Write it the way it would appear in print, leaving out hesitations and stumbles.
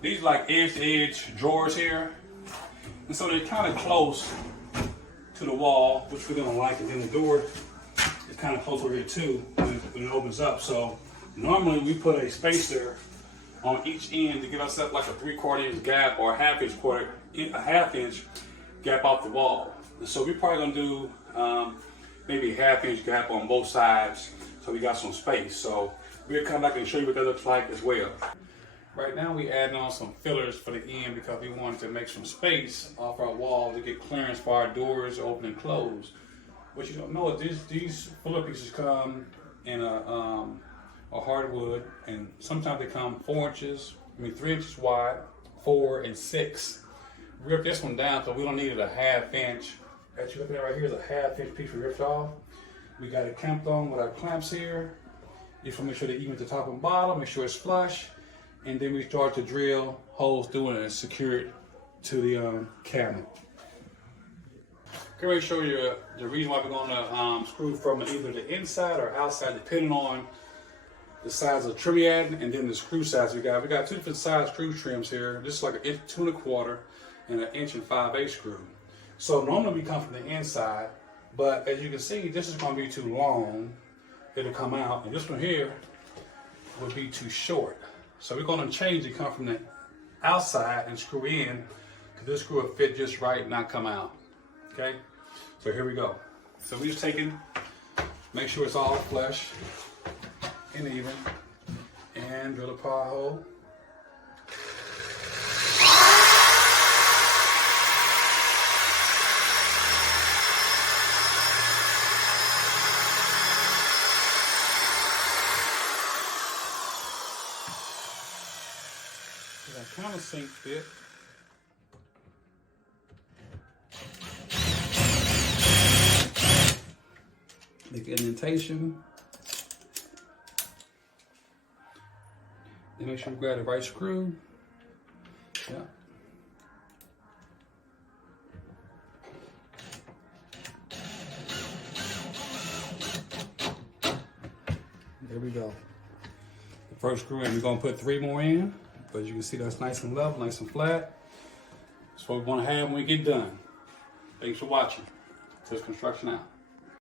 these are like edge-to-edge drawers here. And so they're kind of close to the wall, which we're gonna like. And then the door is kind of close over here too when it opens up. So normally we put a spacer on each end to give us up like a 3/4 inch gap or a half inch gap off the wall. And so we're probably gonna do maybe a ½ inch gap on both sides, so we got some space. So we'll come back and show you what that looks like as well. Right now we adding on some fillers for the end because we wanted to make some space off our wall to get clearance for our doors open and close. What you don't know is these filler pieces come in a hardwood, and sometimes they come 3 inches wide, 4 and 6. We ripped this one down so we don't need it a ½ inch. As you're looking at right here is a ½ inch piece we ripped off. We got it clamped on with our clamps here. You just want to make sure they're even at the top and bottom, make sure it's flush. And then we start to drill holes through it and secure it to the cabinet. I'm going to show you the reason why we're going to screw from either the inside or outside, depending on the size of the trim you're adding, and then the screw size we got. We got 2 different size screw trims here. This is like an 2 1/4 and an 1 5/8 screw. So normally we come from the inside, but as you can see, this is going to be too long. It'll come out, and this one here will be too short. So we're going to change it, come from the outside and screw in, because this screw will fit just right and not come out. Okay, so here we go. So we're just taking, make sure it's all flush and even, and drill a pry hole. Kind of sink fit. Make an indentation. Then make sure you grab the right screw. Yeah. There we go. The first screw in. We're gonna put 3 more in. But you can see that's nice and level, nice and flat. That's what we want to have when we get done. Thanks for watching. Just Construction out.